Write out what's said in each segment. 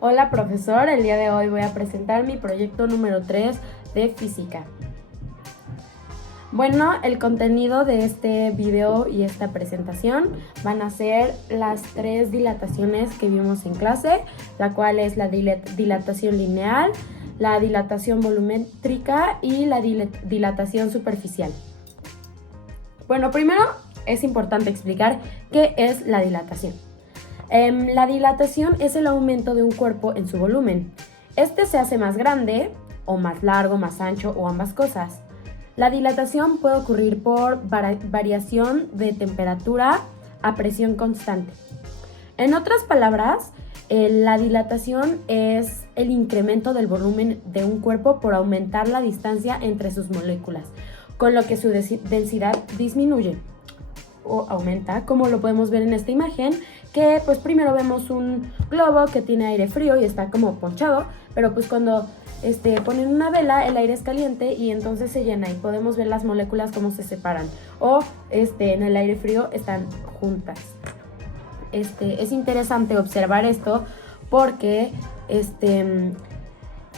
Hola profesor, el día de hoy voy a presentar mi proyecto número 3 de física. Bueno, el contenido de este video y esta presentación van a ser las 3 dilataciones que vimos en clase, la cual es la dilatación lineal, la dilatación volumétrica y la dilatación superficial. Bueno, primero es importante explicar qué es la dilatación. La dilatación es el aumento de un cuerpo en su volumen. Este se hace más grande, o más largo, más ancho, o ambas cosas. La dilatación puede ocurrir por variación de temperatura a presión constante. En otras palabras, la dilatación es el incremento del volumen de un cuerpo por aumentar la distancia entre sus moléculas, con lo que su densidad disminuye o aumenta, como lo podemos ver en esta imagen, que pues primero vemos un globo que tiene aire frío y está como ponchado, pero pues cuando ponen una vela, el aire es caliente y entonces se llena y podemos ver las moléculas cómo se separan, o en el aire frío están juntas. Es interesante observar esto porque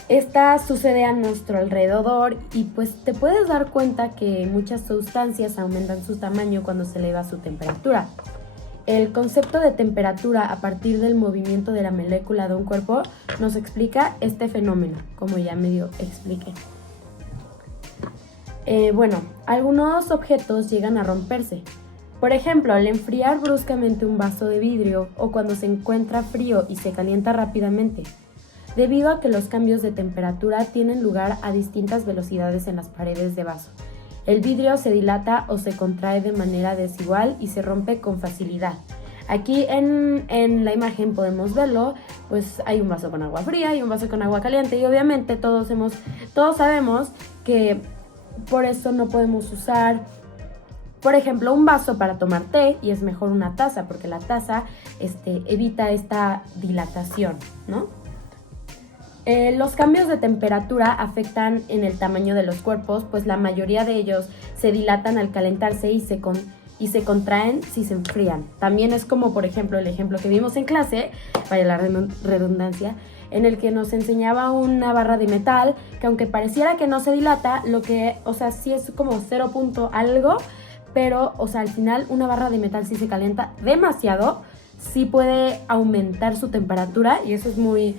esta sucede a nuestro alrededor y pues te puedes dar cuenta que muchas sustancias aumentan su tamaño cuando se eleva su temperatura. El concepto de temperatura a partir del movimiento de la molécula de un cuerpo nos explica este fenómeno, como ya medio expliqué. Algunos objetos llegan a romperse. Por ejemplo, al enfriar bruscamente un vaso de vidrio o cuando se encuentra frío y se calienta rápidamente, debido a que los cambios de temperatura tienen lugar a distintas velocidades en las paredes de vaso. El vidrio se dilata o se contrae de manera desigual y se rompe con facilidad. Aquí en la imagen podemos verlo, pues hay un vaso con agua fría y un vaso con agua caliente y obviamente todos sabemos que por eso no podemos usar, por ejemplo, un vaso para tomar té y es mejor una taza porque la taza evita esta dilatación, ¿no? Los cambios de temperatura afectan en el tamaño de los cuerpos, pues la mayoría de ellos se dilatan al calentarse y se contraen si se enfrían. También es como, por ejemplo, el ejemplo que vimos en clase, vaya la redundancia, en el que nos enseñaba una barra de metal que aunque pareciera que no se dilata, sí es como 0 punto algo, pero, al final una barra de metal si se calienta demasiado, sí puede aumentar su temperatura y eso es muy,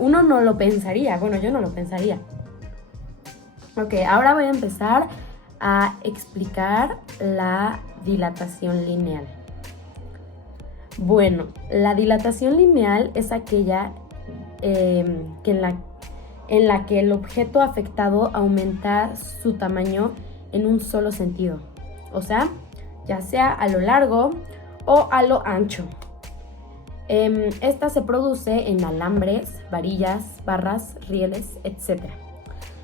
uno no lo pensaría, bueno, yo no lo pensaría. Ok, ahora voy a empezar a explicar la dilatación lineal. Bueno, la dilatación lineal es aquella en la que el objeto afectado aumenta su tamaño en un solo sentido, ya sea a lo largo o a lo ancho. Esta se produce en alambres, varillas, barras, rieles, etc.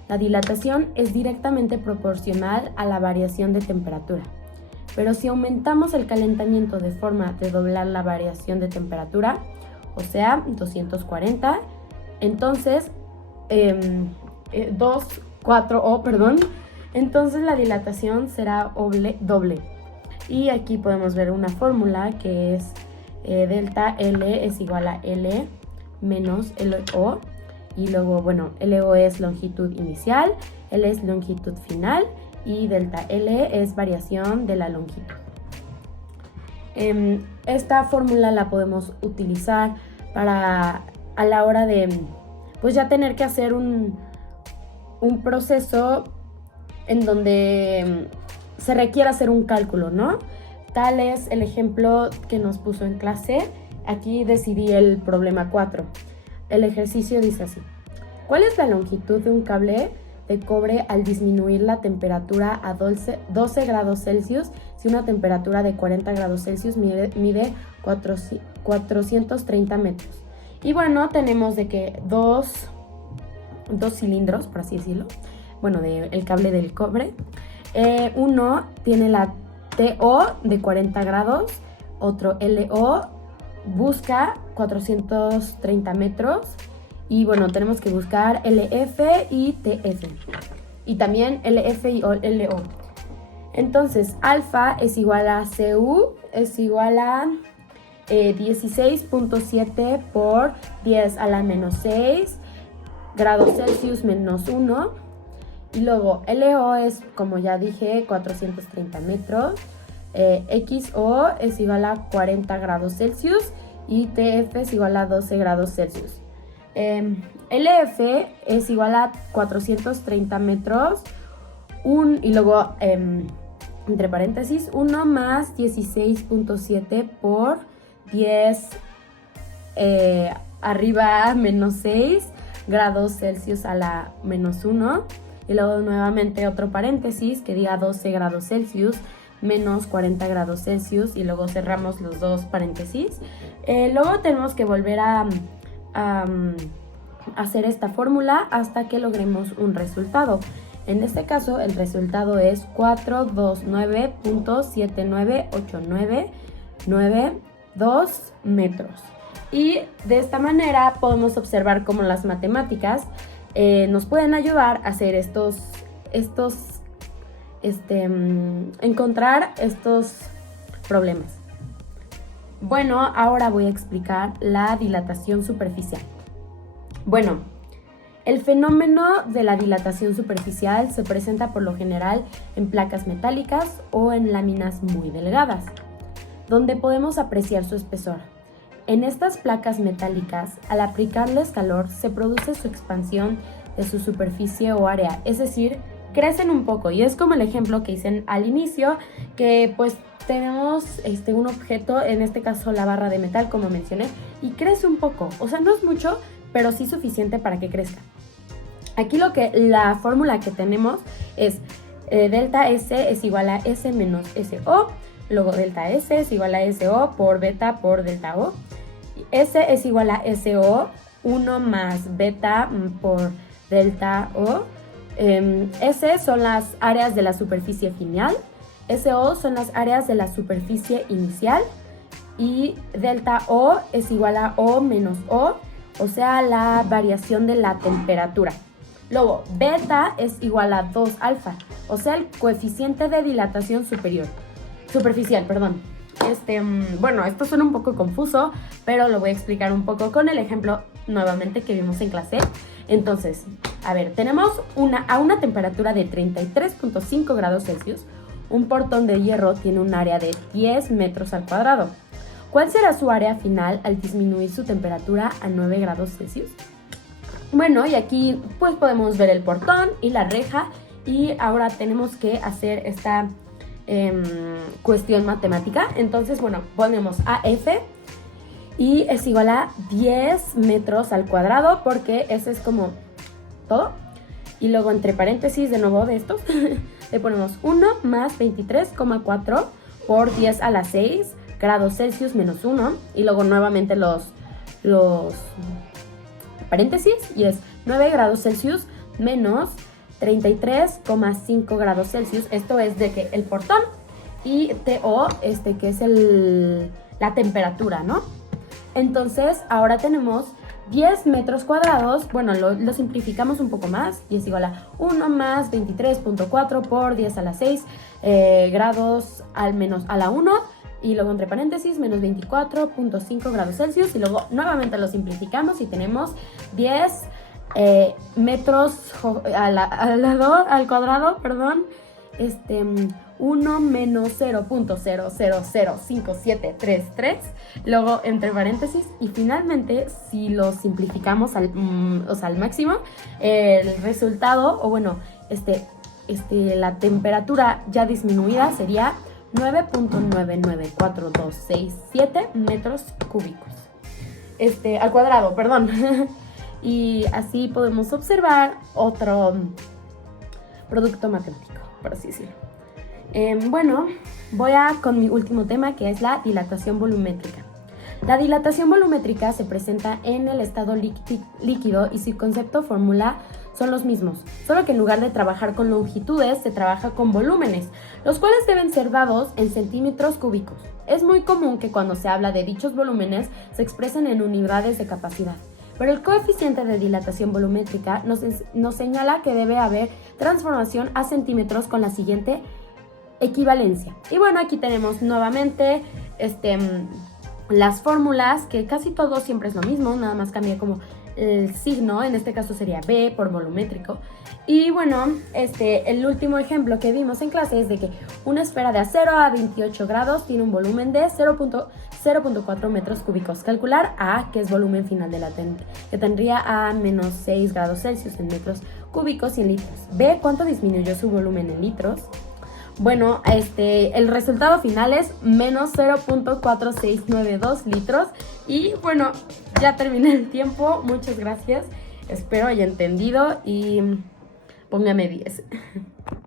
La dilatación es directamente proporcional a la variación de temperatura, pero si aumentamos el calentamiento de forma de doblar la variación de temperatura, 240, entonces entonces la dilatación será doble. Y aquí podemos ver una fórmula que es delta L es igual a L menos LO, y luego, LO es longitud inicial, L es longitud final y delta L es variación de la longitud. Esta fórmula la podemos utilizar a la hora de ya tener que hacer un proceso en donde se requiere hacer un cálculo, ¿no? Tal es el ejemplo que nos puso en clase. Aquí decidí el problema 4. El ejercicio dice así: ¿cuál es la longitud de un cable de cobre al disminuir la temperatura a 12 grados Celsius si una temperatura de 40 grados Celsius mide 430 metros? Y bueno, tenemos de que dos cilindros, por así decirlo, el cable del cobre. Uno tiene la TO de 40 grados, otro LO busca 430 metros y tenemos que buscar LF y TF y también LF y LO. Entonces alfa es igual a CU es igual a 16.7 por 10 a la menos 6 grados Celsius menos 1. Y luego LO es, como ya dije, 430 metros. XO es igual a 40 grados Celsius y TF es igual a 12 grados Celsius. LF es igual a 430 metros y luego entre paréntesis 1 más 16.7 por 10 arriba menos 6 grados Celsius a la menos 1 y luego nuevamente otro paréntesis que diga 12 grados Celsius menos 40 grados Celsius y luego cerramos los dos paréntesis. Luego tenemos que volver a hacer esta fórmula hasta que logremos un resultado. En este caso el resultado es 429.798992 metros. Y de esta manera podemos observar cómo las matemáticas nos pueden ayudar a hacer encontrar estos problemas. Bueno, ahora voy a explicar la dilatación superficial. Bueno, el fenómeno de la dilatación superficial se presenta por lo general en placas metálicas o en láminas muy delgadas, donde podemos apreciar su espesor. En estas placas metálicas, al aplicarles calor, se produce su expansión de su superficie o área, es decir, crecen un poco. Y es como el ejemplo que hice al inicio, que pues tenemos un objeto, en este caso la barra de metal, como mencioné, y crece un poco. O sea, no es mucho, pero sí suficiente para que crezca. Aquí la fórmula que tenemos es delta S es igual a S menos SO, luego delta S es igual a SO por beta por delta O. S es igual a SO, 1 más beta por delta O. S son las áreas de la superficie final, SO son las áreas de la superficie inicial y delta O es igual a O menos O, o sea, la variación de la temperatura. Luego, beta es igual a 2 alfa, o sea, el coeficiente de dilatación superficial. Bueno, esto suena un poco confuso, pero lo voy a explicar un poco con el ejemplo nuevamente que vimos en clase. Entonces, a ver, tenemos a una temperatura de 33.5 grados Celsius, un portón de hierro tiene un área de 10 metros al cuadrado. ¿Cuál será su área final al disminuir su temperatura a 9 grados Celsius? Bueno, y aquí pues podemos ver el portón y la reja y ahora tenemos que hacer esta cuestión matemática. Entonces, bueno, ponemos AF y es igual a 10 metros al cuadrado porque ese es como todo. Y luego entre paréntesis de nuevo de estos le ponemos 1 más 23,4 por 10 a la 6 grados Celsius menos 1 y luego nuevamente los paréntesis y es 9 grados Celsius menos 33,5 grados Celsius. Esto es de que el portón y TO, que es la temperatura, ¿no? Entonces ahora tenemos 10 metros cuadrados, bueno, lo simplificamos un poco más y es igual a 1 más 23.4 por 10 a la 6 grados al menos a la 1 y luego entre paréntesis menos 24.5 grados Celsius y luego nuevamente lo simplificamos y tenemos 10 metros al cuadrado, 1 menos 0.005733, luego entre paréntesis y finalmente si lo simplificamos al máximo, el resultado, o bueno, la temperatura ya disminuida sería 9.994267 metros cúbicos. Al cuadrado, perdón. Y así podemos observar otro producto matemático, por así decirlo. Bueno, voy con mi último tema, que es la dilatación volumétrica. La dilatación volumétrica se presenta en el estado líquido y su concepto fórmula son los mismos, solo que en lugar de trabajar con longitudes, se trabaja con volúmenes, los cuales deben ser dados en centímetros cúbicos. Es muy común que cuando se habla de dichos volúmenes se expresen en unidades de capacidad, pero el coeficiente de dilatación volumétrica nos señala que debe haber transformación a centímetros con la siguiente equivalencia. Y bueno, aquí tenemos nuevamente las fórmulas, que casi todo siempre es lo mismo, nada más cambia como el signo, en este caso sería B por volumétrico. Y bueno, el último ejemplo que vimos en clase es de que una esfera de acero a 28 grados tiene un volumen de 0.4 metros cúbicos. Calcular A, que es volumen final de la que tendría a menos 6 grados Celsius en metros cúbicos y en litros. B, ¿cuánto disminuyó su volumen en litros? Bueno, el resultado final es menos 0.4692 litros. Y bueno, ya terminé el tiempo. Muchas gracias. Espero haya entendido y póngame 10.